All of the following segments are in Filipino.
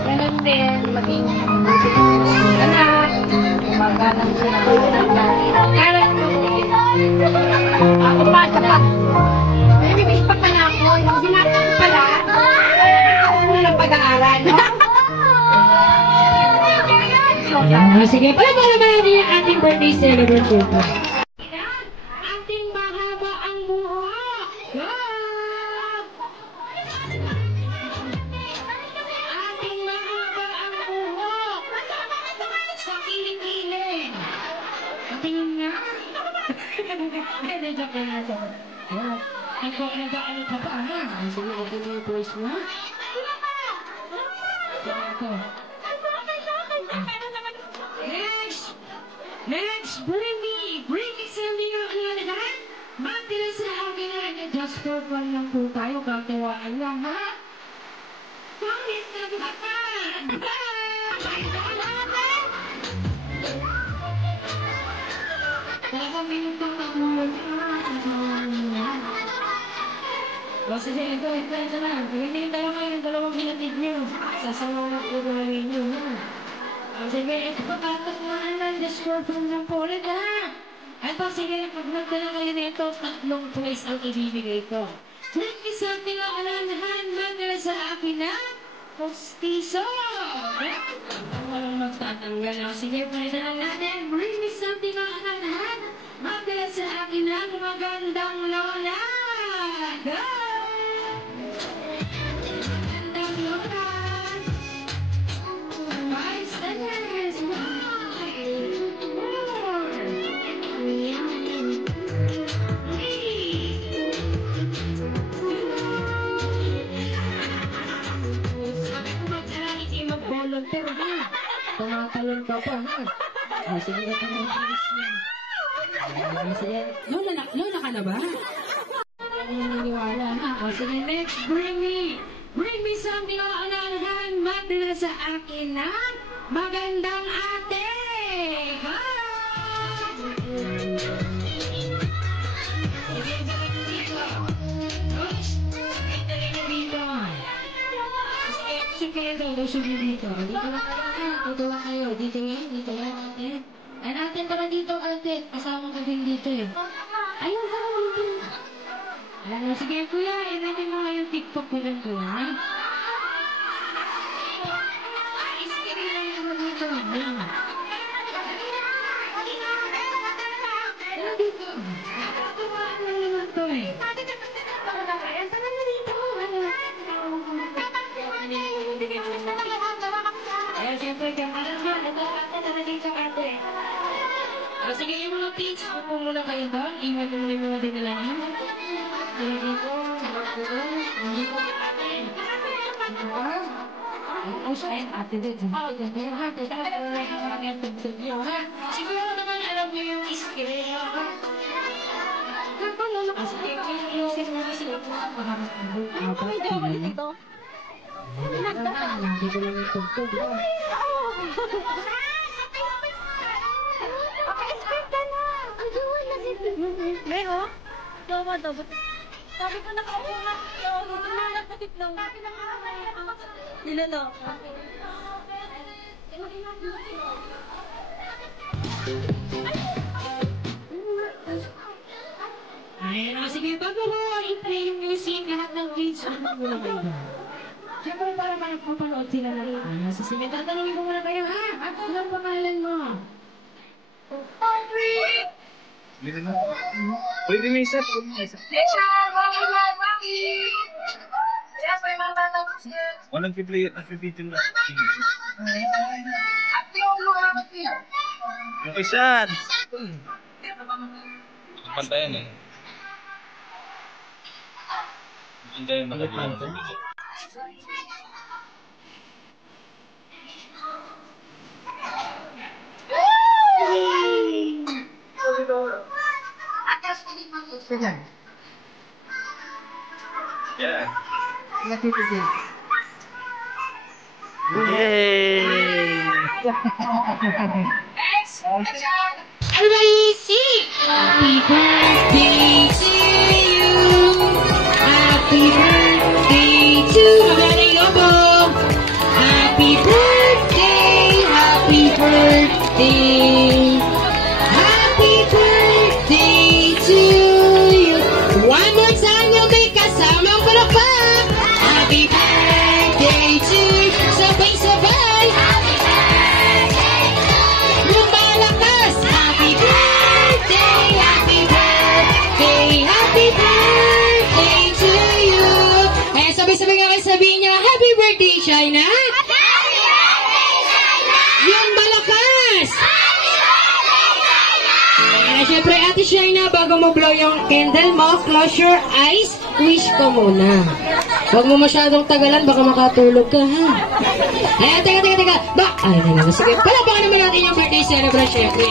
Ganun din, maging anak, magalang sila karang ko. Ako pa, sa may bibis pa pala ako, yung sinabi ko pala, ako muna pag-aaral. Sige, pala naman yung ating birthday celebration. Ating mahaba ang buhok. Ating mahaba ang buhok. Sa kiling-kiling. Tingin nga. Kaya joke na ito. Ano pa ba? Sige, okay na yung voice mo. Ito. Next, bring me something out here, ha? Matira sa akin na just for fun lang po tayo, katuwaan lang, ha? Pangit na ba ka? Talagang minutong na mo, o sige, ito na. Pagdating tayo ngayon, dalawang pinatid nyo. Sasama ko gawin nyo, ha? O sige, ito pa katuwaan lang, just for fun lang po ulit, ha? Ito, sige, pag nagdala kayo nito, 3 place ang ibibigay ko. Bring me something ang alanahan, magdala sa akin na postiso. Ang walang magtatanggal. O sige, pwede na natin. Bring me something ang alanahan, magdala sa akin na magandang lola. Go! Magandang lola. 5 seconds. 5, 4, sabi ko mag-alala, hindi mag-volunteer ha. Tumatalon ka pa ha. Sige ka tayo ng sige. Lola ka na ba? Ano yung naniwala ha? O sige, next, bring me something o alalahan, magdala sa akin na magandang ate. Ha? Sige, balik dito. Ito rin dito. Sige, ito dito. Dito lang kayo ha. Dito lang kayo. Dito yan, ate. Ay, natin naman dito, ate. Kasama ka din dito eh. Ayun, tara dito. Alam mo, sige kuya, inanin mo nga yung TikTok ko lang kuya. Iskiri lang naman dito. Ayun. Ayun dito. Nakatuwaan lang naman to eh. Ayan, tara na dito. Ayan, siyempre, kamaran mo. Tara dito, ate. O sige, yung mga page, upo muna kayo doon. Iwan mo na yung mga dinala niyo. Dito, dito, ate. Ano siya? Ate dito. Siguro naman alam mo yung iskire. Sige, ayusin mo kasi ito. Pwede ako dito? Hindi ko lang yung tugtog. May oh. Dawa. Sabi ko nakaupo na. Nagpatit lang. Ilan na? Ayun na, sige, bago mo i-play yung music, lahat ng kids, ano muna kayo? Siyempre para makapanood sila na lang. So sige, tatanungin ko muna kayo, ha? At anong pangalan mo? Dito na. Pwede may isa. Walang piplay at napipitin na. Yung isa. Pantayan eh. Pantayan na. Yeah. Yay! Everybody sing! Happy birthday to birthday to you. Eh, sabay-sabay nga kayo sabihin niya, happy birthday, Shaina. Yung malakas. Eh, syempre, Ate Shaina, bago mo blow yung candle mo, close your eyes, wish ko muna. Huwag mo masyadong tagalan, baka makatulog ka, ha? Eh, teka. Ay, sige. Palapakan naman natin yung birthday celebration, syempre.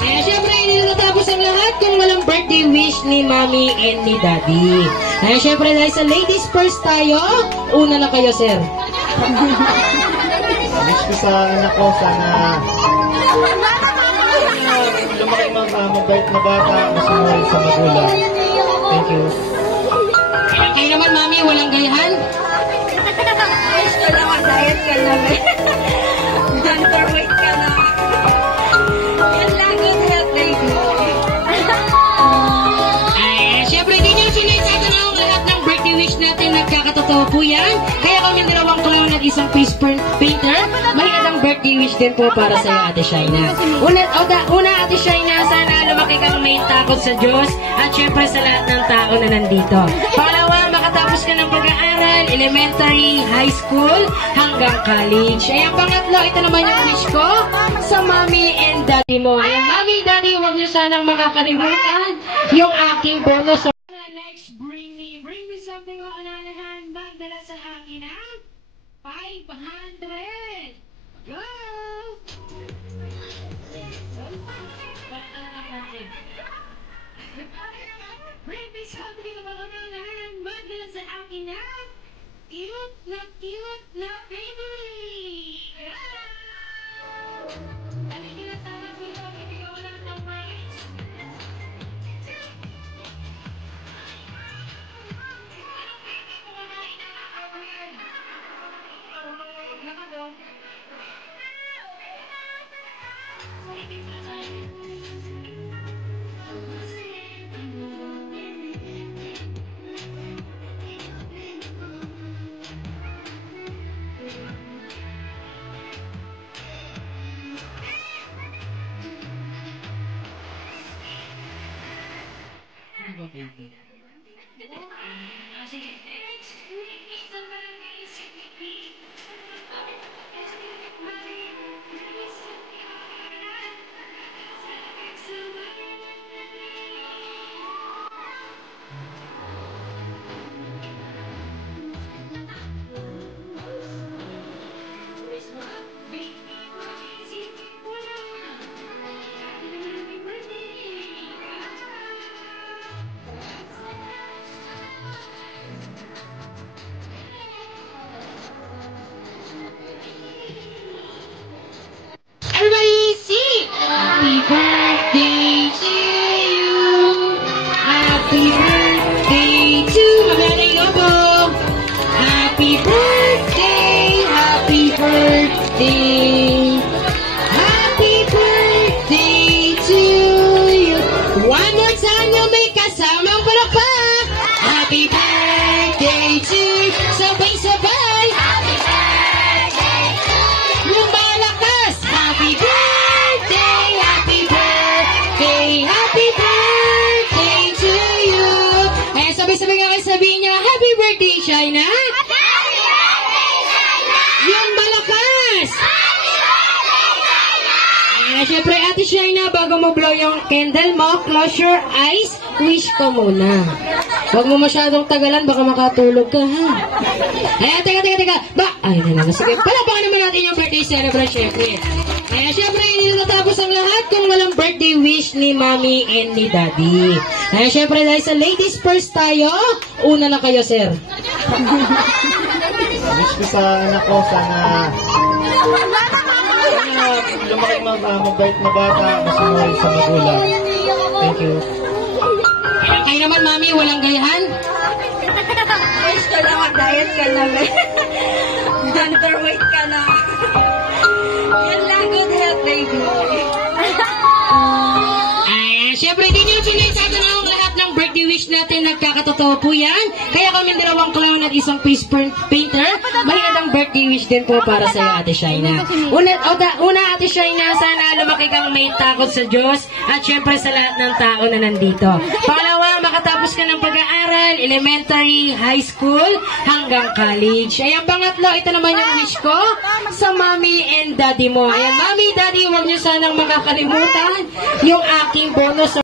Eh, syempre, hindi na natapos ang lahat kung walang birthday wish ni Mommy and ni Daddy. Eh, syempre, dahil sa ladies first tayo, una na kayo, sir. Wish ko sa anak ko, sana lumaki mabait na bata, masunod sa magulang. Thank you. Kayo naman, Mami, walang gayahan? Wish ko lang mag-diet ka naman. Underweight ka na. Yan lang, good health, baby. Ay, syempre, ganyan sinisata na ang lahat ng birthday wish natin. Nagkakatotoo po yan. Kaya kami dalawang clown at isang face painter, may isang birthday wish din po para sa iyo, Ate Shaina. Una, Ate Shaina, sana lumaki kang may takot sa Diyos at syempre sa lahat ng tao na nandito. Pangalawa, makatapos ka ng pag-aaral, elementary, high school, hanggang college. Ay, ang pangatlo, ito naman yung wish ko sa Mommy and Daddy mo. Ay, Mommy, Daddy, huwag niyo sanang makakalimutan yung aking bonus. Next, bring me something on another hand. Magdala sa akin ang 500. Go! Bring me something on another hand. Magdala sa akin ang cute na baby. Ano yung kinasama ko ito? Hindi ko wala ng rights. Everybody sing! Happy birthday to you! Happy birthday to Magaling Obo! Happy birthday! Happy birthday! Happy birthday to you! One more time yung may kasamang palakpak! Happy birthday to you! Sabay-sabay! Happy birthday to you! Yung malakas! Happy birthday! Happy birthday! Happy birthday to you! Eh, sabay-sabay nga kayo sabihin niya, happy birthday, Shaina! Yung malakas! Eh, syempre, Ate Shaina, bago mo blow yung candle mo, close your eyes, wish ko muna. Huwag mo masyadong tagalan, baka makatulog ka, ha? Eh, teka. Ay, sige. Palapakan naman natin yung birthday celebration, syempre. Eh, syempre, hindi na natapos ang lahat kung walang birthday wish ni Mommy and ni Daddy. Eh, syempre, dahil sa ladies first tayo, una na kayo, sir. Wish ko sa anak ko, sana lumaki mabait na bata, masunod sa magulang. Thank you. Kayo naman, Mami, walang gayahan? Wish ko lang mag-diet ka naman. Underweight ka na. Yan lang, good health, baby. Ay, syempre, ganyan sinisata na ang lahat ng birthday birthday wish natin, nagkakatotoo po yan. Kaya kami dalawang clown at isang face painter, mahigandang birthday wish din po para sa iyo, Ate Shaina. Una, Ate Shaina, sana lumaki kang may takot sa Diyos at syempre sa lahat ng tao na nandito. Pangalawa, makatapos ka ng pag-aaral, elementary, high school, hanggang college. Ayan, pangatlo, ito naman yung wish ko sa mommy and daddy mo. Ayan, mommy, daddy, huwag niyo sanang makakalimutan yung aking bonus